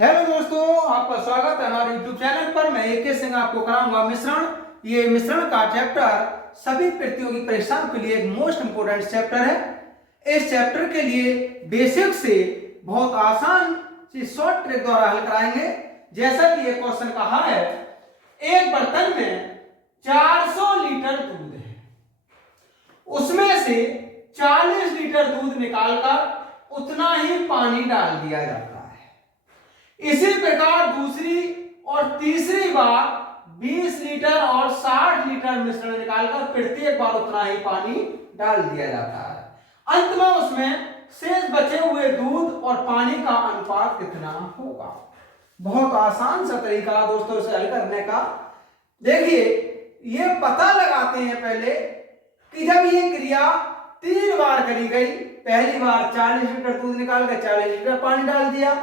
Hello दोस्तों, आपका स्वागत है हमारे YouTube चैनल पर। मैं AK सिंह आपको कराऊंगा मिश्रण। ये मिश्रण का चैप्टर सभी प्रतियोगी परीक्षाओं के लिए एक मोस्ट इंपोर्टेंट चैप्टर है। इस चैप्टर के लिए बेसिक से बहुत आसान सी शॉर्ट ट्रिक द्वारा हल कराएंगे। जैसा कि ये क्वेश्चन कहा है, एक बर्तन में 400 लीटर दूध है, उसमें से 40 लीटर दूध निकालकर उतना ही पानी डाल दिया जाता है। इसी प्रकार दूसरी और तीसरी बार 20 लीटर और 60 लीटर मिश्रण निकालकर प्रत्येक बार उतना ही पानी डाल दिया जाता है। अंत में उसमें शेष बचे हुए दूध और पानी का अनुपात कितना होगा। बहुत आसान सा तरीका दोस्तों इसे हल करने का। देखिए, ये पता लगाते हैं पहले कि जब ये क्रिया 3 बार करी गई, पहली बार 40 लीटर दूध निकाल कर 40 लीटर पानी डाल दिया,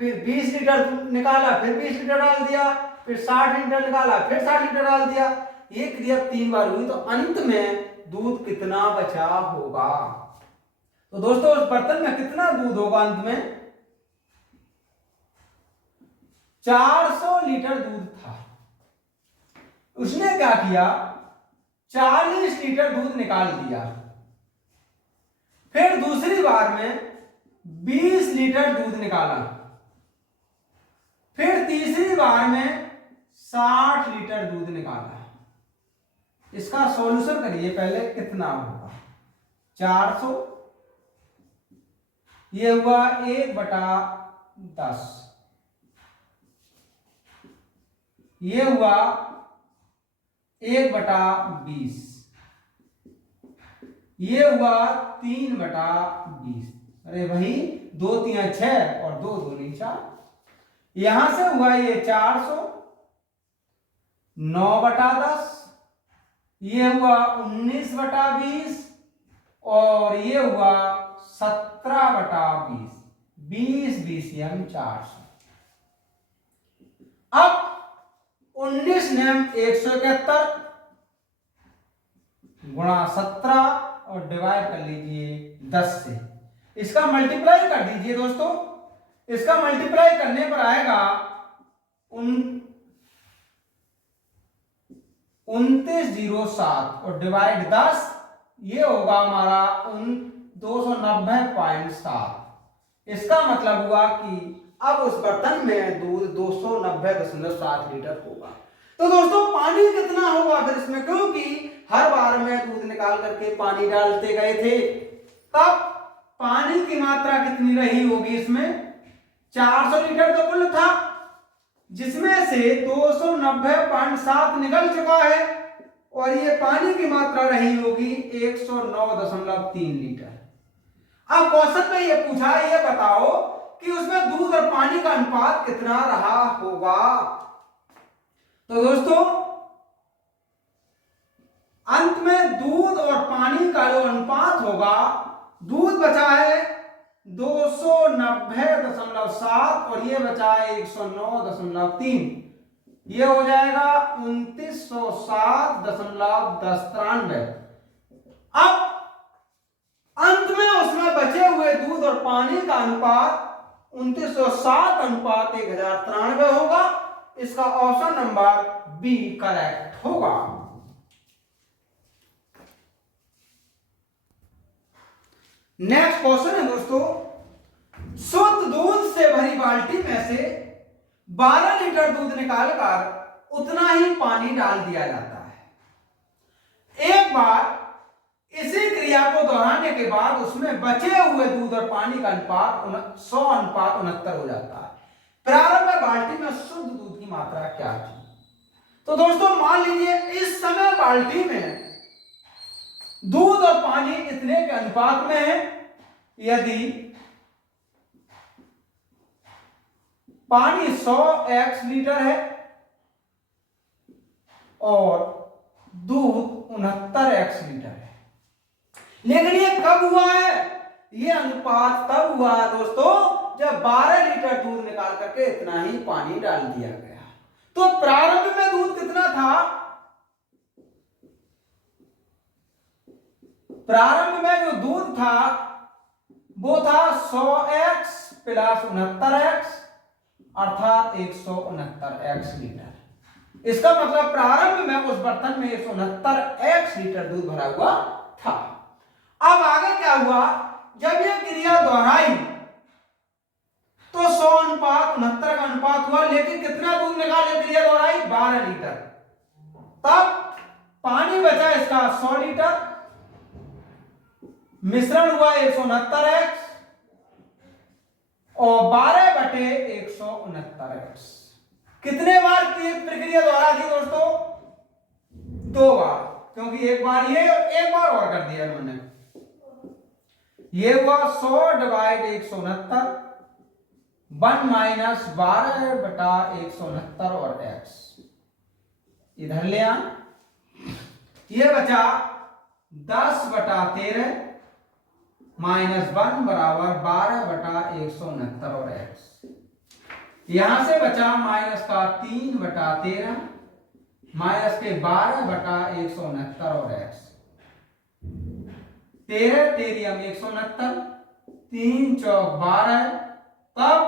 फिर 20 लीटर निकाला फिर 20 लीटर डाल दिया, फिर 60 लीटर निकाला फिर 60 लीटर डाल दिया। ये क्रिया 3 बार हुई, तो अंत में दूध कितना बचा होगा। तो दोस्तों, उस बर्तन में कितना दूध होगा अंत में? 400 लीटर दूध था। उसने क्या किया, 40 लीटर दूध निकाल दिया, फिर दूसरी बार में 20 लीटर दूध निकाला, फिर तीसरी बार में 60 लीटर दूध निकाला। इसका सॉल्यूशन करिए पहले, कितना होगा। 400 ये हुआ 1/10, ये हुआ 1/20, ये हुआ 3/20। अरे वही 2 3 6 और 2 2 4। यहां से हुआ ये 400, 9/10, ये हुआ 19/20 और ये हुआ 17/20। 20 20 400। अब 19 नेम 171 गुणा 17 और डिवाइड कर लीजिए 10 से। इसका मल्टीप्लाई कर दीजिए दोस्तों। इसका मल्टीप्लाई करने पर आएगा 2907 और डिवाइड 10, ये होगा हमारा 290.7। इसका मतलब हुआ कि अब उस बर्तन में दूध 290.7 लीटर होगा। तो दोस्तों, पानी कितना होगा फिर इसमें, क्योंकि हर बार में दूध निकाल करके पानी डालते गए थे, तब पानी की मात्रा कितनी रही होगी इसमें। 400 लीटर तो कुल था, जिसमें से 290.7 निकल चुका है और ये पानी की मात्रा रही होगी 109.3 लीटर। अब क्वेश्चन में ये पूछा है, ये बताओ कि उसमें दूध और पानी का अनुपात कितना रहा होगा। तो दोस्तों, अंत में दूध और पानी का जो अनुपात होगा, दूध बचा है 290.7 और ये बचा है 109.3। ये हो जाएगा 2907.93। अब अंत में उसमें बचे हुए दूध और पानी का अनुपात 2907:1093 होगा। इसका ऑप्शन नंबर बी करेक्ट होगा। नेक्स्ट क्वेश्चन है दोस्तों, शुद्ध दूध से भरी बाल्टी में से 12 लीटर दूध निकालकर उतना ही पानी डाल दिया जाता है। एक बार इसी क्रिया को दोहराने के बाद उसमें बचे हुए दूध और पानी का अनुपात 100:69 हो जाता है। प्रारंभ में बाल्टी में शुद्ध दूध की मात्रा क्या थी। तो दोस्तों, मान लीजिए इस समय बाल्टी में दूध और पानी इतने के अनुपात में है। यदि पानी 100x लीटर है और दूध 69x लीटर है, लेकिन ये कब हुआ है? ये अनुपात तब हुआ है दोस्तों जब 12 लीटर दूध निकाल करके इतना ही पानी डाल दिया गया। तो प्रारंभ में दूध कितना था? प्रारंभ में जो दूध था वो था 100x प्लस 69x अर्थात 169 एक्स लीटर। इसका मतलब प्रारंभ में उस बर्तन में 169 एक्स लीटर दूध भरा हुआ था। अब आगे क्या हुआ, जब यह क्रिया दोहराई तो 100 अनुपात 69 का अनुपात हुआ, लेकिन कितना दूध निकाले क्रिया दोहराई, 12 लीटर। तब पानी बचा इसका 100 लीटर, मिश्रण हुआ 169 एक्स और 12/169 एक्स। कितने बार प्रक्रिया दोहरा दी दोस्तों, 2 बार, क्योंकि एक बार ये और एक बार और कर दिया मैंने। ये हुआ 100/169 1 माइनस 12/169 और एक्स इधर ले आ, ये बचा 10/13 माइनस 1 बराबर 12/169 और एक्स। यहां से बचा माइनस का 3/13 माइनस के 12/169 और एक्स। 13 तेरियम 169, 3 चौक 12, तब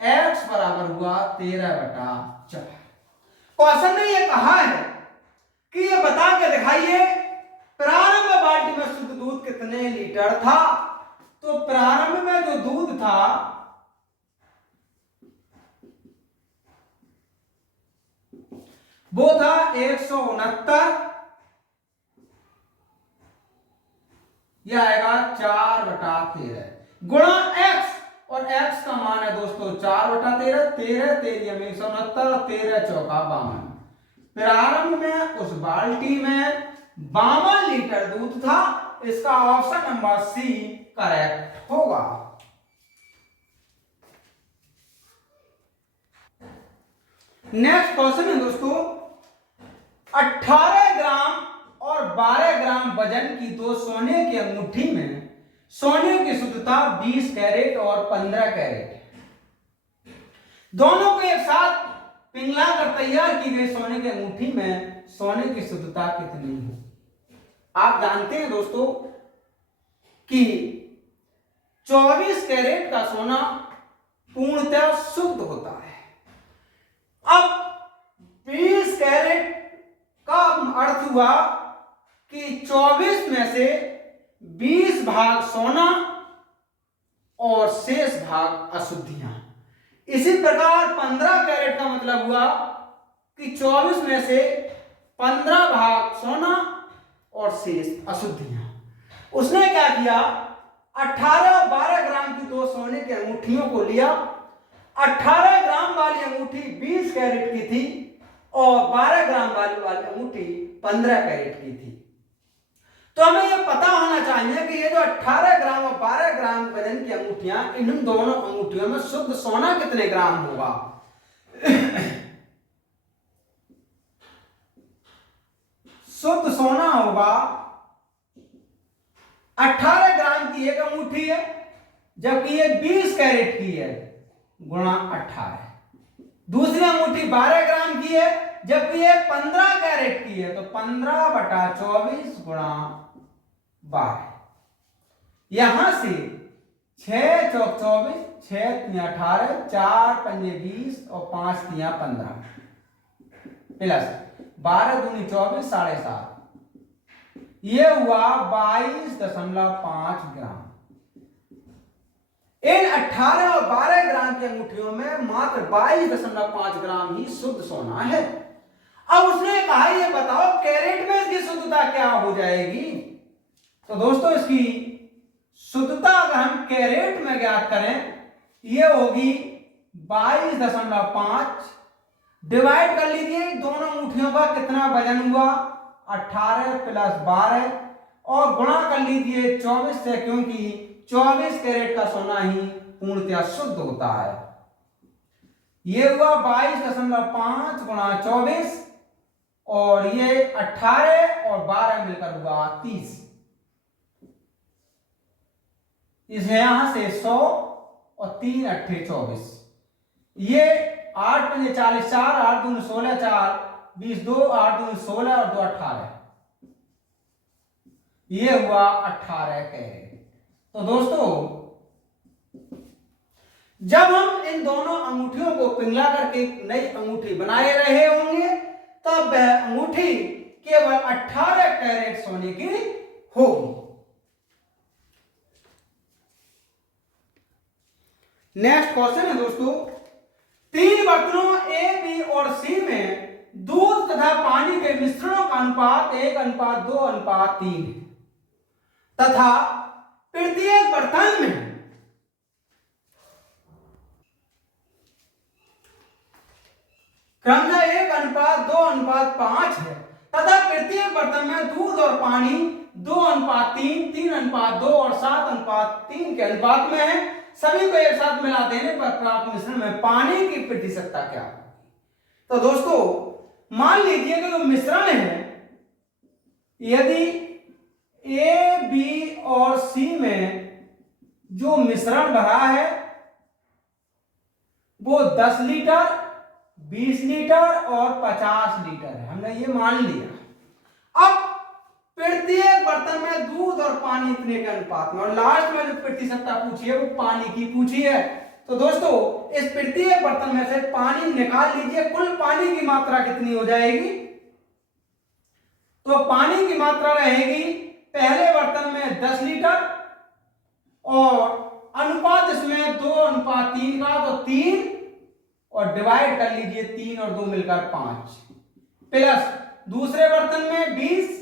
एक्स बराबर हुआ 13/4। क्वेश्चन ने यह कहा है कि ये बता के दिखाइए प्रारंभ बाल्टी में शुद्ध दूध कितने लीटर था। तो प्रारंभ में जो दूध था वो था 169, यह आएगा 4/13 गुणा एक्स, और एक्स का मान है दोस्तों 4/13, 13 तेरियम 169, 13 चौका 52। प्रारंभ में उस बाल्टी में 52 लीटर दूध था। इसका ऑप्शन नंबर सी करेक्ट होगा। नेक्स्ट क्वेश्चन है दोस्तों, 18 ग्राम और 12 ग्राम वजन की 2 सोने की अंगूठी में सोने की शुद्धता 20 कैरेट और 15 कैरेट। दोनों को एक साथ पिघला कर तैयार की गई सोने की अंगूठी में सोने की शुद्धता कितनी है। आप जानते हैं दोस्तों कि 24 कैरेट का सोना पूर्णतः शुद्ध होता है। अब 20 कैरेट का अर्थ हुआ कि 24 में से 20 भाग सोना और शेष भाग अशुद्धियां। इसी प्रकार 15 कैरेट का मतलब हुआ कि 24 में से 15 भाग सोना और शेष अशुद्धियां। उसने क्या किया, 18 और 12 ग्राम की 2 सोने की अंगूठियों को लिया। 18 ग्राम वाली अंगूठी 20 कैरेट की थी और 12 ग्राम वाली अंगूठी 15 कैरेट की थी। तो हमें यह पता होना चाहिए कि ये जो 18 ग्राम और 12 ग्राम वजन की अंगूठियां, इन दोनों अंगूठियों में शुद्ध सोना कितने ग्राम होगा। शुद्ध सोना होगा 18 ग्राम की एक अंगूठी है, जबकि ये 20 कैरेट की है, गुणा 18। दूसरी अंगूठी 12 ग्राम की है, जबकि ये 15 कैरेट की है, तो 15/24 गुणा 12। यहां से 6 चौक 24, 6 तिया 18, 4 पंजे 20 और 5 तिया 15 प्लस 12 दूनी 24, 7.5। ये हुआ 22.5 ग्राम। इन 18 और 12 ग्राम की अंगूठियों में मात्र 22.5 ग्राम ही शुद्ध सोना है। अब उसने कहा ये बताओ कैरेट में इसकी शुद्धता क्या हो जाएगी। तो दोस्तों इसकी शुद्धता अगर हम कैरेट में ज्ञात करें, ये होगी 22.5 डिवाइड कर लीजिए दोनों अंगूठियों का कितना वजन हुआ 18 प्लस 12 और गुणा कर लीजिए 24 से, क्योंकि 24 कैरेट का सोना ही पूर्णतः शुद्ध होता है। ये हुआ 22.5 गुणा 24 और ये 18 और 12 मिलकर हुआ 30। इसे यहां से 100 और 3 अट्ठे 24। ये 8 पंजे 40, 4 8 दूनी 16, 4 20, 2 8 दूनी 16 और 2 18। ये हुआ 18 कैरेट। तो दोस्तों जब हम इन दोनों अंगूठियों को पिघला करके नई अंगूठी बनाए रहे होंगे तब वह अंगूठी केवल 18 कैरेट सोने की होगी। नेक्स्ट क्वेश्चन है दोस्तों, 3 बर्तनों ए, बी और सी में दूध तथा पानी के मिश्रणों का अनुपात 1:2:3 है तथा प्रत्येक बर्तन में क्रमशः 1:2:5 है तथा प्रत्येक बर्तन में दूध और पानी 2:3, 3:2 और 7:3 के अनुपात में है। सभी को एक साथ मिला देने पर प्राप्त मिश्रण में पानी की प्रतिशतता क्या होगी? तो दोस्तों मान लीजिए कि जो मिश्रण है, यदि ए, बी और सी में जो मिश्रण भरा है वो 10 लीटर, 20 लीटर और 50 लीटर है, हमने ये मान लिया। अब प्रत्येक बर्तन में दूध और पानी इतने के अनुपात में, और लास्ट में जो प्रतिशतता पूछी है वो पानी की पूछी है। तो दोस्तों इस प्रत्येक बर्तन में से पानी निकाल लीजिए, कुल पानी की मात्रा कितनी हो जाएगी? तो पानी की मात्रा रहेगी पहले बर्तन में 10 लीटर और अनुपात इसमें 2:3 का, तो 3 और डिवाइड कर लीजिए 3 और 2 मिलकर 5, प्लस दूसरे बर्तन में 20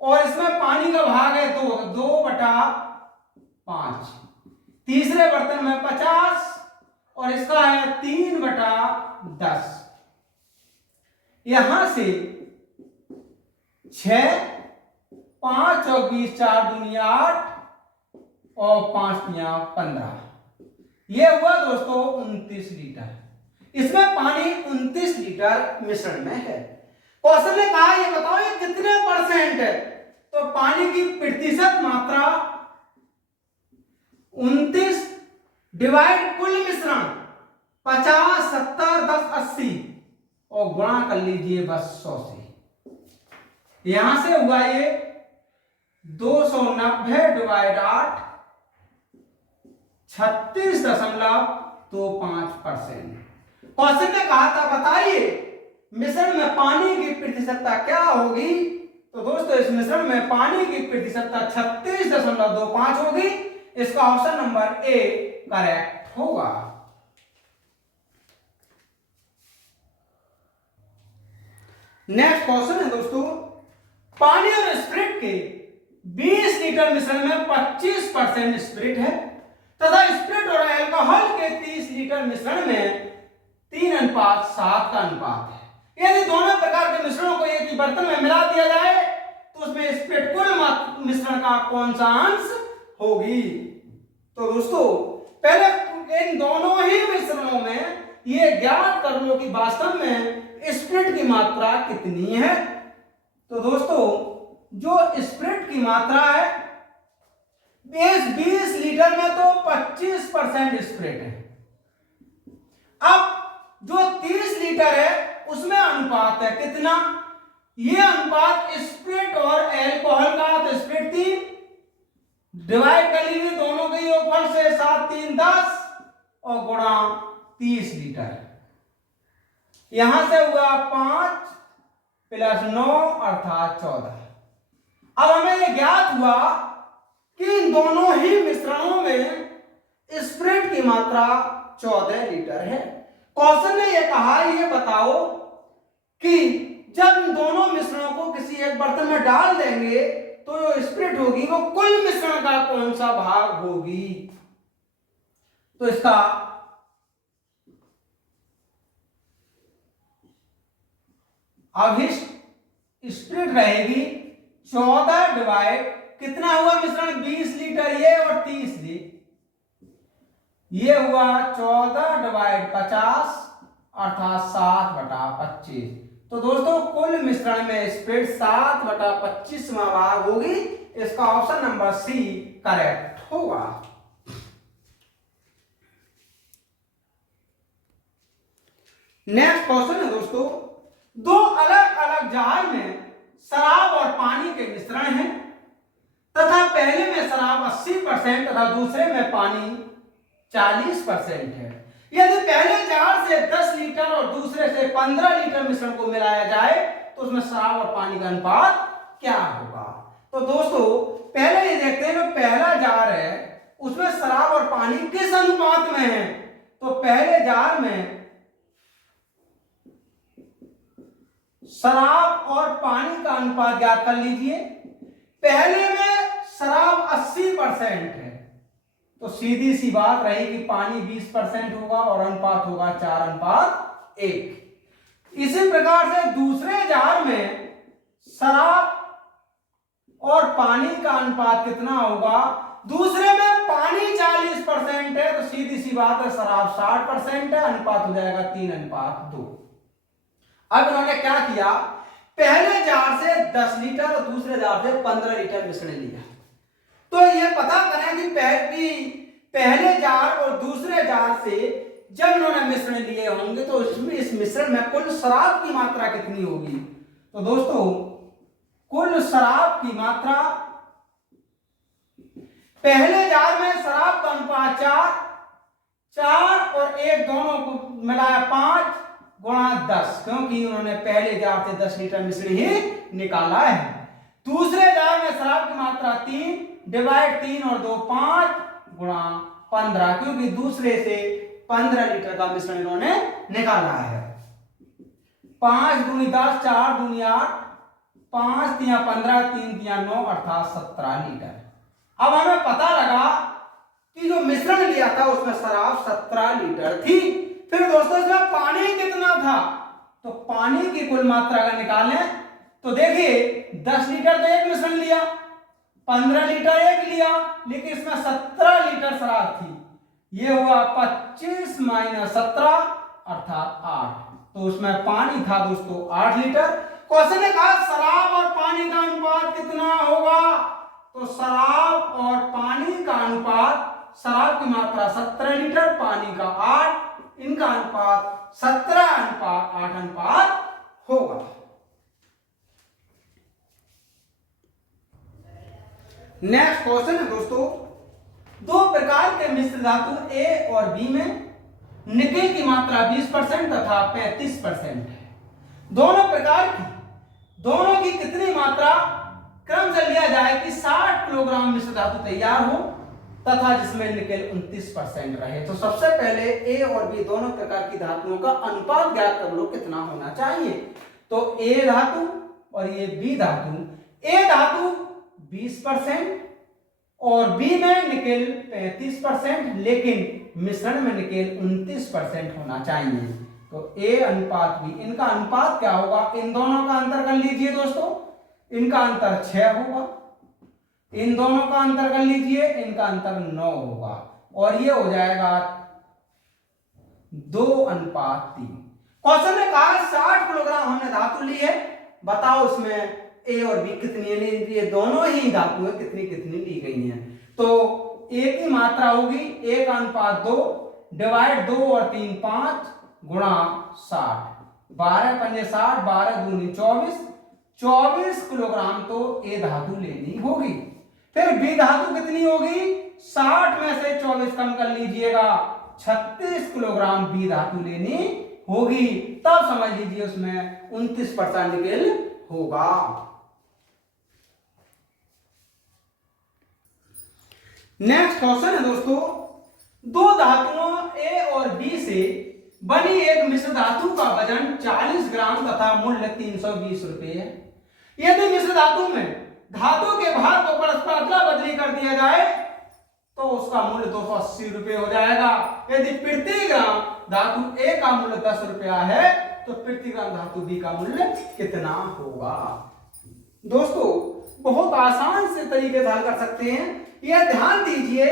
और इसमें पानी का भाग है 2/5, तीसरे बर्तन में 50 और इसका है 3/10। यहां से 6, 5 और 20, 4 दूनी 8 और 5 तिया 15, यह हुआ दोस्तों 29 लीटर। इसमें पानी 29 लीटर मिश्रण में है। क्वेश्चन ने कहा ये बताओ ये कितने परसेंट है? तो पानी की प्रतिशत मात्रा 29 डिवाइड कुल मिश्रण 50, 70, 10, 80 और गुणा कर लीजिए बस 100 से। यहां से हुआ ये 290 डिवाइड 8, 36.25%। क्वेश्चन ने कहा था बताइए मिश्रण में पानी की प्रतिशतता क्या होगी? तो दोस्तों इस मिश्रण में पानी की प्रतिशतता 36.25 होगी। इसका ऑप्शन नंबर ए करेक्ट होगा। नेक्स्ट क्वेश्चन है दोस्तों, पानी और स्पिरिट के 20 लीटर मिश्रण में 25% स्पिरिट है तथा स्पिरिट और अल्कोहल के 30 लीटर मिश्रण में 3:7 का अनुपात है। यदि दोनों प्रकार के मिश्रणों को एक ही बर्तन में मिला दिया जाए तो उसमें स्पिरिट कुल मिश्रण का कौन सा अंश होगी? तो दोस्तों पहले इन दोनों ही मिश्रणों में ये ज्ञात कर लो कि वास्तव में स्पिरिट की मात्रा कितनी है। तो दोस्तों जो स्पिरिट की मात्रा है 20 लीटर में तो 25% स्पिरिट है। अब जो 30 लीटर है उसमें अनुपात है कितना? ये अनुपात स्पिरिट और अल्कोहल का, तो स्पिरिट 3 डिवाइड कर लीजिए दोनों के ऊपर से 7, 3, 10 और गुणा 30 लीटर। यहां से हुआ 5 + 9 अर्थात 14। अब हमें यह ज्ञात हुआ कि इन दोनों ही मिश्रणों में स्पिरिट की मात्रा 14 लीटर है। क्वेश्चन ने यह कहा ये बताओ कि जब दोनों मिश्रणों को किसी एक बर्तन में डाल देंगे तो जो स्पिरिट होगी वो कुल मिश्रण का कौन सा भाग होगी? तो इसका अभिष्ट स्पिरिट रहेगी 14 डिवाइड कितना हुआ मिश्रण 20 लीटर ये और 30 लीटर ये हुआ 14 डिवाइड 50 अर्थात 7/25। तो दोस्तों कुल मिश्रण में स्पिरिट 7/25 भाग होगी। इसका ऑप्शन नंबर सी करेक्ट होगा। नेक्स्ट क्वेश्चन है दोस्तों, दो अलग अलग जार में शराब और पानी के मिश्रण हैं तथा पहले में शराब 80% तथा दूसरे में पानी 40% है। यदि पहले जार से 10 लीटर और दूसरे से 15 लीटर मिश्रण को मिलाया जाए तो उसमें शराब और पानी का अनुपात क्या होगा? तो दोस्तों पहले ये देखते हैं कि पहला जार है उसमें शराब और पानी किस अनुपात में है। तो पहले जार में शराब और पानी का अनुपात ज्ञात कर लीजिए। पहले में शराब 80% है तो सीधी सी बात रहेगी पानी 20% होगा और अनुपात होगा 4:1। इसी प्रकार से दूसरे जार में शराब और पानी का अनुपात कितना होगा? दूसरे में पानी 40% है तो सीधी सी बात है शराब 60% है, अनुपात हो जाएगा 3:2। अब इन्होंने क्या किया, पहले जार से 10 लीटर और दूसरे जार से 15 लीटर मिश्रण लिया। तो ये पता करें कि पहले जार और दूसरे जार से जब इन्होंने मिश्रण लिए होंगे तो इस मिश्रण में कुल शराब की मात्रा कितनी होगी। तो दोस्तों कुल शराब की मात्रा, पहले जार में शराब का अनुपात 4 और 1 दोनों को मिलाया 5 गुणा 10, क्योंकि उन्होंने पहले जार से 10 लीटर मिश्रण ही निकाला है। दूसरे जार में शराब की मात्रा 3 डिवाइड 3 और 2 5 गुणा 15, क्योंकि दूसरे से 15 लीटर का मिश्रण इन्होंने निकाला है। 5 दूनी 10, 4 दूनी 8, 5 तिया 15, 3 तिया 9 अर्थात 17 लीटर। अब हमें पता लगा कि जो मिश्रण लिया था उसमें शराब 17 लीटर थी। फिर दोस्तों इसमें पानी कितना था? तो पानी की कुल मात्रा का निकालें तो देखिए 10 लीटर तो एक मिश्रण लिया, 15 लीटर एक लिया, लेकिन इसमें 17 लीटर शराब थी। ये हुआ 25 - 17 अर्थात 8। तो उसमें पानी था दोस्तों 8 लीटर। क्वेश्चन ने कहा शराब और पानी का अनुपात कितना होगा। तो शराब और पानी का अनुपात, शराब की मात्रा 17 लीटर, पानी का 8, इनका अनुपात 17:8 होगा। नेक्स्ट क्वेश्चन है दोस्तों, दो प्रकार के मिश्र धातु A और B में निकेल की मात्रा 20% तथा 35% है। दोनों प्रकार की, दोनों की कितनी मात्रा क्रम से लिया जाए कि 60 किलोग्राम मिश्र धातु तैयार हो तथा जिसमें निकेल 29% रहे। तो सबसे पहले A और B दोनों प्रकार की धातुओं का अनुपात ज्ञात कर लो कितना होना चाहिए। तो A धातु और ये B धातु, A धातु 20% और B में निकेल 35%, लेकिन मिश्रण में निकेल 29% होना चाहिए। तो A अनुपात B, इनका अनुपात क्या होगा? इन दोनों का अंतर कर लीजिए दोस्तों, इनका अंतर 6 होगा, इन दोनों का अंतर कर लीजिए, इनका अंतर 9 होगा और ये हो जाएगा 2:3। क्वेश्चन ने कहा 60 किलोग्राम हमने धातु ली है, बताओ इसमें A और B कितनी है? ये दोनों ही धातु है, कितनी कितनी ली गई हैं। तो A की मात्रा होगी 1:2 डिवाइड 2 और 3 5 गुणा 60, 12 पंजे 60, 12 दूनी 24 किलोग्राम तो A धातु लेनी होगी। फिर B धातु कितनी होगी? 60 में से 24 कम कर लीजिएगा, 36 किलोग्राम B धातु लेनी होगी। तब समझ लीजिए उसमें 29% निकेल होगा। नेक्स्ट क्वेश्चन है दोस्तों, दो धातुओं A और B से बनी एक मिश्र धातु का वजन 40 ग्राम तथा मूल्य 320 रुपए है। यदि मिश्र धातु में धातु के भार को परस्पर अदला बदली कर दिया जाए तो उसका मूल्य 280 रुपए हो जाएगा। यदि प्रति ग्राम धातु A का मूल्य 10 रुपया है तो प्रति ग्राम धातु B का मूल्य कितना होगा। दोस्तों बहुत आसान से तरीके से हल कर सकते हैं। यह ध्यान दीजिए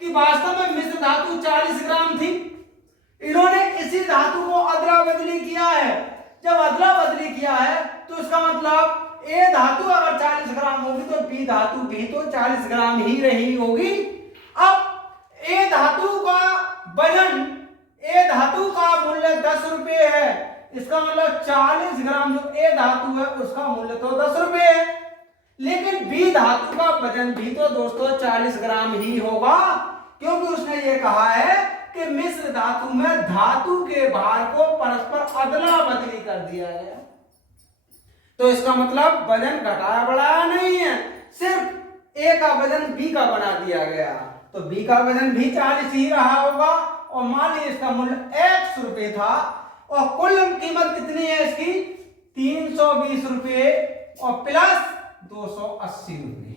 कि वास्तव में मिश्र धातु 40 ग्राम थी, इन्होंने इसी धातु को अदला बदली किया है। जब अदला बदली किया है तो इसका मतलब A धातु अगर 40 ग्राम होगी तो B धातु भी तो 40 ग्राम ही रही होगी। अब A धातु का वजन, A धातु का मूल्य 10 रुपए है, इसका मतलब 40 ग्राम जो A धातु है उसका मूल्य तो 10 रुपए है, लेकिन B धातु का वजन भी तो दोस्तों 40 ग्राम ही होगा, क्योंकि उसने ये कहा है कि मिश्र धातु में धातु के भार को परस्पर अदला बदली कर दिया गया। तो इसका मतलब वजन घटाया बढ़ाया नहीं है, सिर्फ ए का वजन बी का बना दिया गया। तो बी का वजन भी 40 ही रहा होगा और मान लीजिए इसका मूल्य x रुपए था और कुल कीमत कितनी है इसकी 320 रुपए और प्लस 280 रुपए।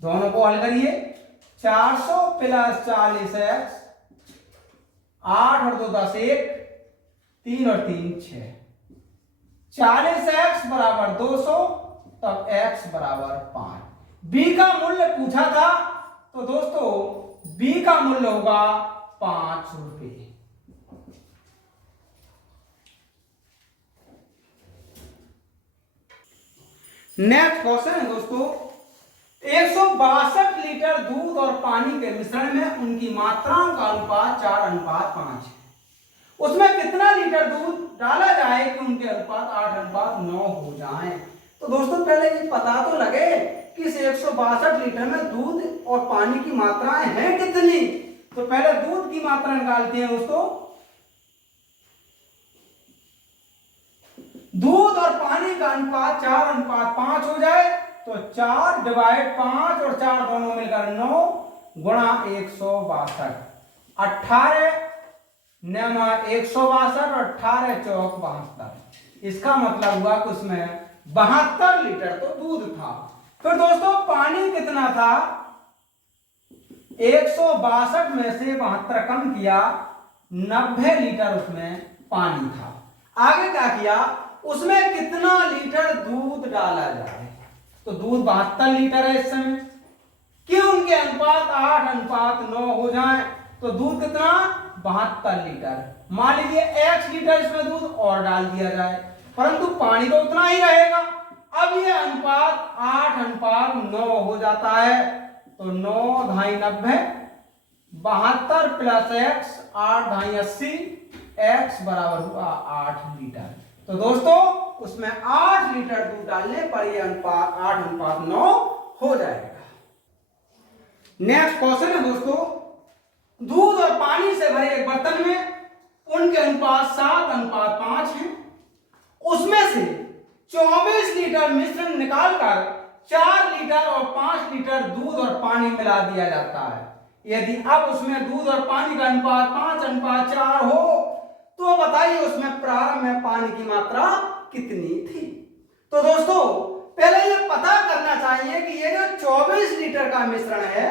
दोनों को हल करिए, 400 प्लस 40x, 8 और 2 10 1, 3 और 3 6, 40x बराबर 200, तब x बराबर 5। b का मूल्य पूछा था तो दोस्तों b का मूल्य होगा 5 रुपए। नेक्स्ट क्वेश्चन है दोस्तों, 162 लीटर दूध और पानी के मिश्रण में उनकी मात्राओं का अनुपात 4:5 है। उसमें कितना लीटर दूध डाला जाए कि उनके अनुपात 8:9 हो जाएं? तो दोस्तों पहले ये पता तो लगे कि इस 162 लीटर में दूध और पानी की मात्राएं हैं कितनी। तो पहले दूध की मात्रा निकालते हैं दोस्तों। दूध और पानी का अनुपात 4:5 हो जाए तो 4/5 और 4 दोनों मिलकर 9 गुणा 162, 18 नमा 162 और 18 चौक 72। इसका मतलब हुआ कि उसमें 72 लीटर तो दूध था। फिर दोस्तों पानी कितना था, 162 में से 72 कम किया, 90 लीटर उसमें पानी था। आगे क्या किया, उसमें कितना लीटर दूध डाला जाए। तो दूध 72 लीटर है इस समय, कि उनके अनुपात 8:9 हो जाए तो दूध कितना 72 लीटर। मान लीजिए x लीटर इसमें दूध और डाल दिया जाए, परंतु पानी तो उतना ही रहेगा। अब ये अनुपात 8:9 हो जाता है तो 9 ढाई 90, 72 प्लस x 8 ढाई 80, x बराबर हुआ 8 लीटर। तो दोस्तों उसमें 8 लीटर दूध डालने पर यह अनुपात 8:9 हो जाएगा। नेक्स्ट क्वेश्चन है दोस्तों, दूध और पानी से भरे एक बर्तन में उनके अनुपात 7:5 है। उसमें से 24 लीटर मिश्रण निकालकर 4 लीटर और 5 लीटर दूध और पानी मिला दिया जाता है। यदि अब उसमें दूध और पानी का अनुपात 5:4 हो तो बताइए उसमें प्रारंभ में पानी की मात्रा कितनी थी। तो दोस्तों पहले ये पता करना चाहिए कि ये जो 24 लीटर का मिश्रण है,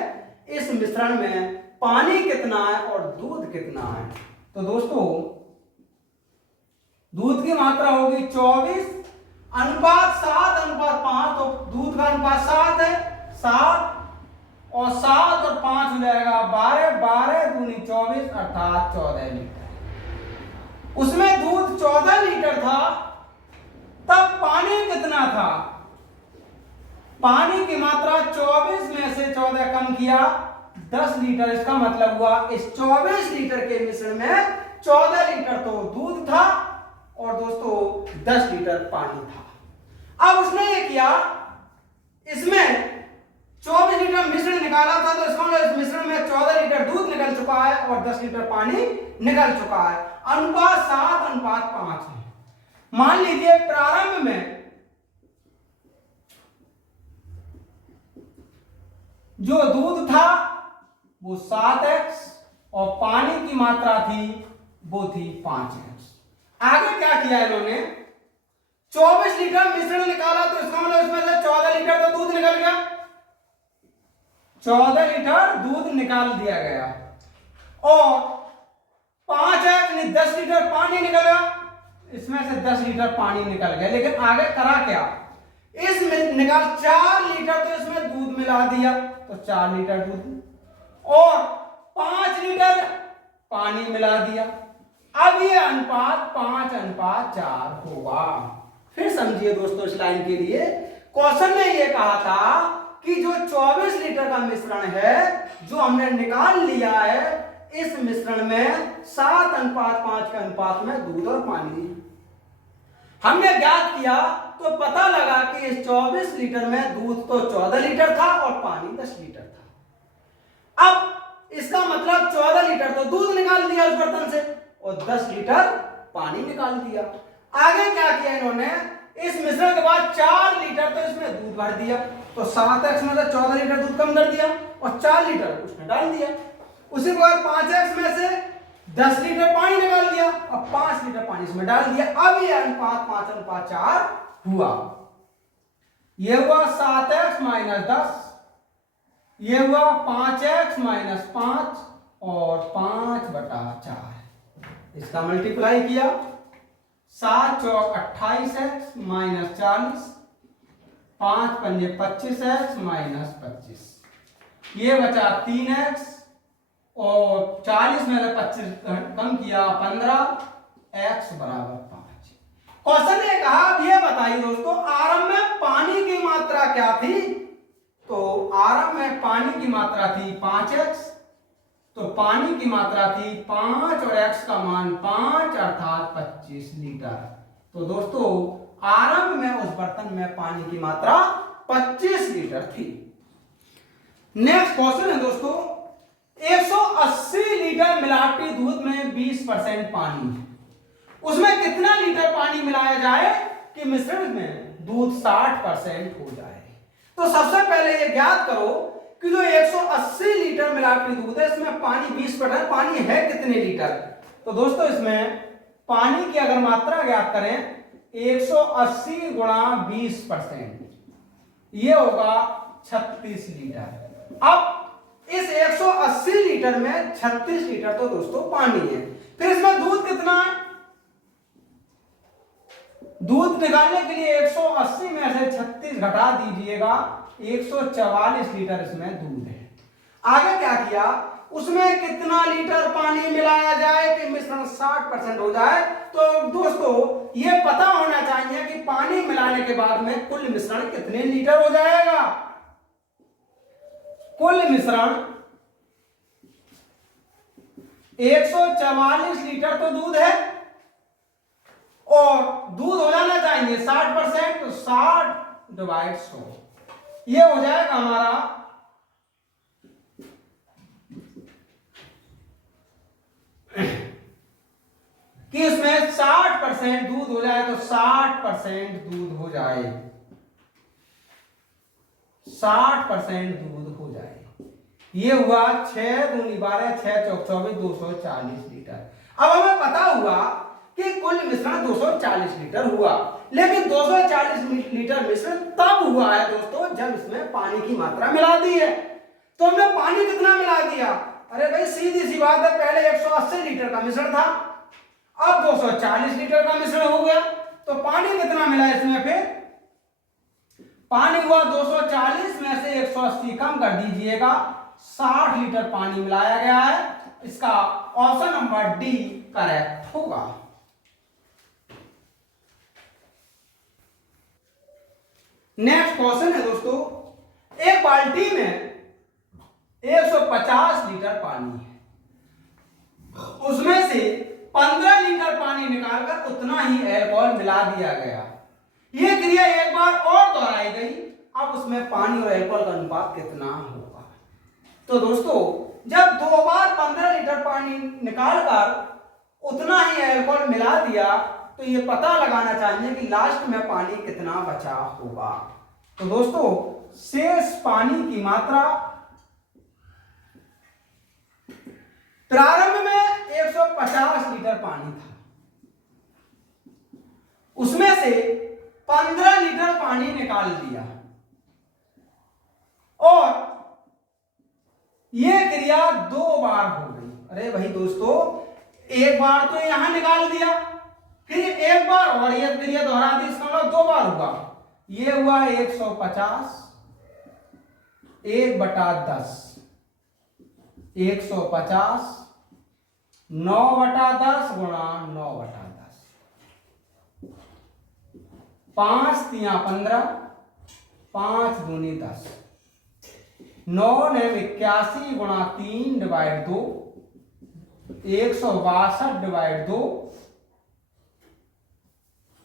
इस मिश्रण में पानी कितना है और दूध कितना है। तो दोस्तों दूध की मात्रा होगी 24 अनुपात 7:5, तो दूध का अनुपात 7 है, 7 और 7 और 5 हो जाएगा 12, 12 दूनी 24 अर्थात 14 लीटर। उसमें दूध 14 लीटर था, तब पानी कितना था, पानी की मात्रा 24 में से 14 कम किया 10 लीटर। इसका मतलब हुआ इस 24 लीटर के मिश्रण में 14 लीटर तो दूध था और दोस्तों 10 लीटर पानी था। अब उसने ये किया, इसमें 24 लीटर मिश्रण निकाला था तो इसका मतलब इस मिश्रण में 14 लीटर दूध निकल चुका है और 10 लीटर पानी निकल चुका है। अनुपात 7:5 है। मान लीजिए प्रारंभ में जो दूध था वो 7x और पानी की मात्रा थी वो थी 5x। आगे क्या किया इन्होंने, 24 लीटर मिश्रण निकाला तो इसका मतलब इसमें से 14 लीटर तो दूध निकल गया, 14 लीटर दूध निकाल दिया गया और 5x 10 लीटर पानी निकल गया, इसमें से 10 लीटर पानी निकल गया। लेकिन आगे करा क्या, इसमें निकाल 4 लीटर तो इसमें दूध मिला दिया तो 4 लीटर दूध और 5 लीटर पानी मिला दिया। अब ये अनुपात 5:4 होगा। फिर समझिए दोस्तों इस लाइन के लिए, क्वेश्चन ने ये कहा था कि जो 24 लीटर का मिश्रण है जो हमने निकाल लिया है, इस मिश्रण में 7:5 के अनुपात में दूध और पानी हमने ज्ञात किया तो पता लगा कि इस 24 लीटर में दूध तो 14 लीटर था और पानी 10 लीटर था। अब इसका 14 लीटर तो दूध निकाल दिया उस बर्तन से और 10 लीटर पानी निकाल दिया। आगे क्या किया इन्होंने, इस मिश्रण के बाद 4 लीटर तो इसमें दूध भर दिया, तो 7x में से 14 लीटर दूध कम कर दिया और 4 लीटर उसमें डाल दिया। उसी के बाद 5x में से 10 लीटर पानी निकाल दिया और 5 लीटर पानी इसमें डाल दिया। अब ये अनुपात 5:4 हुआ। ये हुआ 7x माइनस 10, ये हुआ 5x माइनस 5 और 5/4। इसका मल्टीप्लाई किया, 7 चौक 28x माइनस 40, 5 पंजे 25x माइनस 25, ये बचा 3x और 40 में से 25 कम किया 15x बराबर 5। क्वेश्चन ने कहा अब ये बताइए दोस्तों, आरंभ में पानी की मात्रा क्या थी? तो आरंभ में पानी की मात्रा थी 5x, तो पानी की मात्रा थी 5 और x का मान 5 अर्थात 25 लीटर। तो दोस्तों आरंभ में उस बर्तन में पानी की मात्रा 25 लीटर थी। नेक्स्ट क्वेश्चन है दोस्तों, 180 लीटर मिलावटी दूध में 20% पानी है, उसमें कितना लीटर पानी मिलाया जाए कि मिश्रण में दूध 60% हो जाए? तो सबसे पहले ये ज्ञात करो कि जो 180 लीटर मिलावटी दूध है इसमें पानी 20%, पानी है कितने लीटर? तो दोस्तों इसमें पानी की अगर मात्रा ज्ञात करें 180 गुणा 20%, ये होगा 36 लीटर। अब इस 180 लीटर में 36 लीटर तो दोस्तों पानी है, फिर इसमें दूध कितना है? दूध निकालने के लिए 180 में से 36 घटा दीजिएगा, 144 लीटर इसमें दूध है। आगे क्या किया, उसमें कितना लीटर पानी मिलाया जाए कि मिश्रण 60% हो जाए? तो दोस्तों ये पता होना चाहिए कि पानी मिलाने के बाद में कुल मिश्रण कितने लीटर हो जाएगा। कुल मिश्रण 144 लीटर तो दूध है और दूध हो जाना चाहिए 60%, तो 60 डिवाइड 100, ये हो जाएगा हमारा 60% दूध हो जाए, तो 60% दूध हो जाए, 60% दूध हो जाए। ये हुआ 6 दूनी 12, 6 चौक 24, 240 लीटर। अब हमें पता हुआ कि कुल मिश्रण 240 लीटर हुआ, लेकिन 240 लीटर मिश्रण तब हुआ है दोस्तों जब इसमें पानी की मात्रा मिला दी है। तो हमने पानी कितना मिला दिया? अरे भाई सीधी सी बात है, पहले 180 लीटर का मिश्रण था, अब 240 लीटर का मिश्रण हो गया, तो पानी कितना मिला इसमें? फिर पानी हुआ 240 में से 180 कम कर दीजिएगा, 60 लीटर पानी मिलाया गया है। इसका ऑप्शन नंबर डी करेक्ट होगा। नेक्स्ट क्वेश्चन है दोस्तों, एक बाल्टी में 150 लीटर पानी है, उसमें से 15 लीटर पानी निकालकर उतना ही अल्कोहल मिला दिया गया। यह क्रिया एक बार और दोहराई गई, अब उसमें पानी और अल्कोहल का अनुपात कितना होगा? तो दोस्तों जब 2 बार 15 लीटर पानी निकालकर उतना ही अल्कोहल मिला दिया, तो ये पता लगाना चाहिए कि लास्ट में पानी कितना बचा होगा। तो दोस्तों शेष पानी की मात्रा, प्रारंभ में 150 लीटर पानी था, उसमें से 15 लीटर पानी निकाल दिया और यह क्रिया 2 बार हो गई। अरे भाई दोस्तों, एक बार तो यहां निकाल दिया, फिर एक बार और यह क्रिया दोहरा दी, इसका मतलब 2 बार हुआ। ये हुआ 150, 1/10, 150, 9/10 गुणा 9/10, 5 तिया 15, 5 दूनी 10, 9 ने 81 गुणा 3 डिवाइड 2, 162 डिवाइड 2,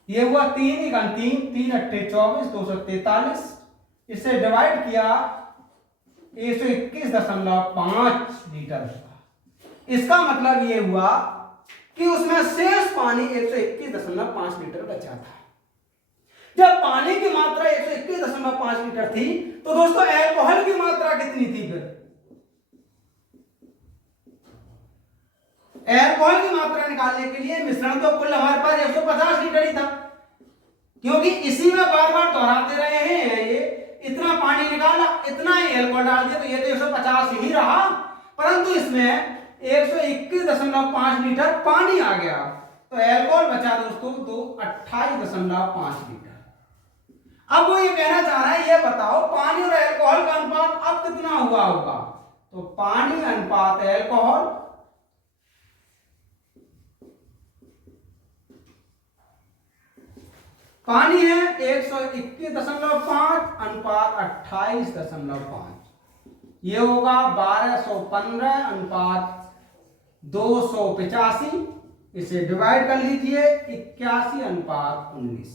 ये हुआ 3 × 3, 3 × 8 24, 243, इसे डिवाइड किया 121.5 लीटर हुआ। इसका मतलब ये हुआ कि उसमें शेष पानी 121.5 लीटर बचा था। जब पानी की मात्रा 121.5 लीटर थी तो दोस्तों अल्कोहल की मात्रा कितनी थी? फिर अल्कोहल की मात्रा निकालने के लिए मिश्रण तो कुल हमारे पास 150 लीटर ही था, क्योंकि इसी में बार बार दोहराते रहे हैं। ये इतना पानी निकाला, इतना ही अल्कोहल डाल दिया, तो ये तो 150 ही रहा, परंतु इसमें 121.5 लीटर पानी आ गया, तो अल्कोहल बचा दोस्तों 28.5 लीटर। अब वो ये कहना चाह रहा है, ये बताओ पानी और अल्कोहल का अनुपात अब कितना हुआ होगा? तो पानी अनुपात अल्कोहल पानी है 121.5 अनुपात 28.5, ये होगा 1215 अनुपात 285। इसे डिवाइड कर लीजिए 81 अनुपात 19।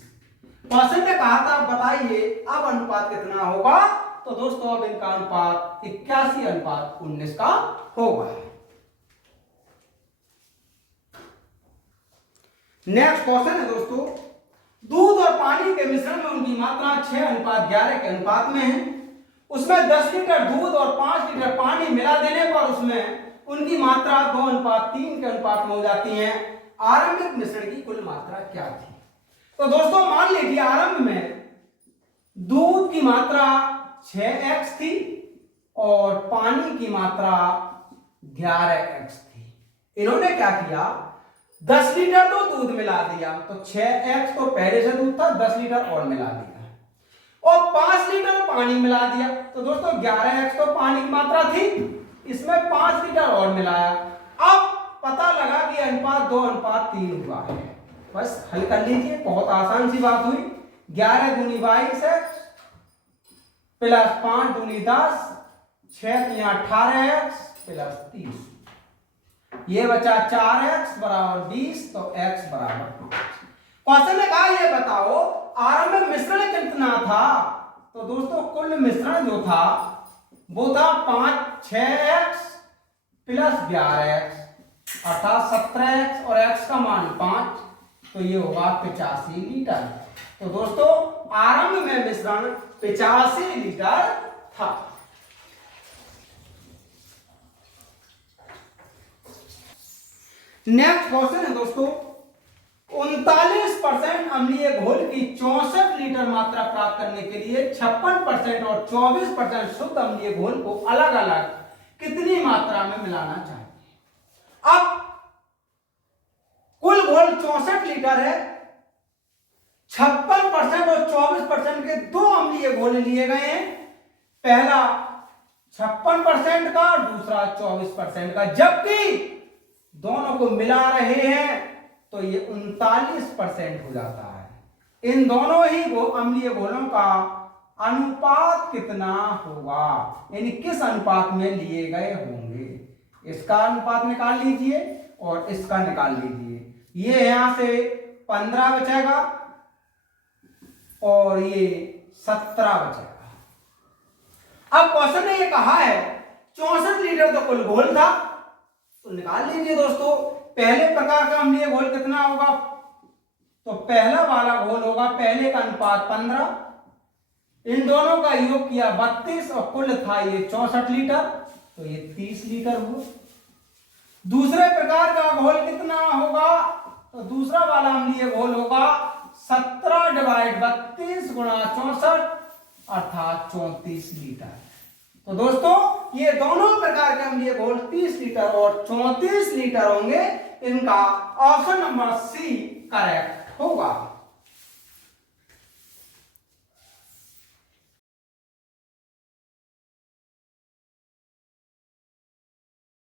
क्वेश्चन में कहा था बताइए अब अनुपात कितना होगा, तो दोस्तों अब इनका अनुपात 81 अनुपात 19 का होगा। नेक्स्ट क्वेश्चन है दोस्तों, दूध और पानी के मिश्रण में उनकी मात्रा 6:11 के अनुपात में है। उसमें 10 लीटर दूध और 5 लीटर पानी मिला देने पर उसमें उनकी मात्रा 2:3 के अनुपात में हो जाती है। आरंभिक मिश्रण की कुल मात्रा क्या थी? तो दोस्तों मान लीजिए आरंभ में दूध की मात्रा 6x थी और पानी की मात्रा 11x थी। इन्होंने क्या किया, 10 लीटर तो दूध मिला दिया, तो 6x तो पहले से दूध था, 10 लीटर और मिला दिया और 5 लीटर पानी मिला दिया, तो दोस्तों 11x तो पानी की मात्रा थी, इसमें 5 लीटर और मिलाया। अब पता लगा कि अनुपात 2:3 हुआ है। बस हल कर लीजिए, बहुत आसान सी बात हुई। 11 दूनी 22x प्लस 5 दूनी 10, 6 3 18x प्लस 30, ये बचा 4x बराबर 20, तो x बराबर 5। क्वेश्चन ने कहा ये बताओ आरंभिक मिश्रण कितना था? तो दोस्तों कुल मिश्रण जो था वो था 6x प्लस 11x अर्थात 17x और x का मान 5, तो ये होगा 85 लीटर। तो दोस्तों आरंभ में मिश्रण 85 लीटर था। नेक्स्ट क्वेश्चन है दोस्तों, 39% अम्लीय घोल की 64 लीटर मात्रा प्राप्त करने के लिए 56% और 24% शुद्ध अम्लीय घोल को अलग अलग कितनी मात्रा में मिलाना चाहिए? अब कुल घोल 64 लीटर है, 56% और 24% के दो अम्लीय घोल लिए गए हैं, पहला 56% का, दूसरा 24% का, जबकि दोनों को मिला रहे हैं तो ये 39% हो जाता है। इन दोनों ही अम्लीय घोलों का अनुपात कितना होगा, यानी किस अनुपात में लिए गए होंगे? इसका अनुपात निकाल लीजिए और इसका निकाल लीजिए। ये यहां से 15 बचेगा और ये 17 बचेगा। अब क्वेश्चन ने ये कहा है 64 लीटर तो कुल घोल था, तो निकाल लीजिए दोस्तों पहले प्रकार का अम्लीय घोल कितना होगा? तो पहला वाला घोल होगा, पहले का अनुपात 15, इन दोनों का योग किया 32 और कुल था ये 64 लीटर, तो ये 30 लीटर हुआ। दूसरे प्रकार का घोल कितना होगा? तो दूसरा वाला अम्लीय घोल होगा 17/32 गुणा 64 अर्थात 34 लीटर। तो दोस्तों ये दोनों प्रकार के अम्लीय घोल 30 लीटर और 34 लीटर होंगे। इनका ऑप्शन नंबर सी करेक्ट होगा।